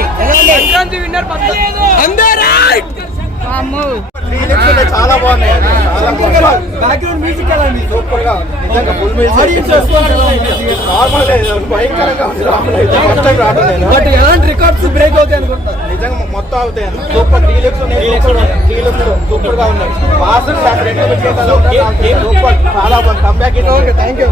ఒకసారి సంక్రాంతి విన్నర్ చాలా బాగున్నాయి. బ్యాక్గ్రౌండ్ మ్యూజిక్ ఎలా ఉంది? సూపర్ గా ఉంది. నిజంగా ఫుల్ మ్యూజిక్ నార్మల్ భయంకరంగా ఉంది. బట్ ఎలాంటి రికార్డ్స్ బ్రేక్ అవుతాయి అనుకుంటా. నిజంగా మొత్తం అవుతాయి. సూపర్ డీలక్స్ సూపర్ గా ఉన్నాయి. సూపర్ చాలా బాగుంది. కంబ్యాక్. Okay, thank you.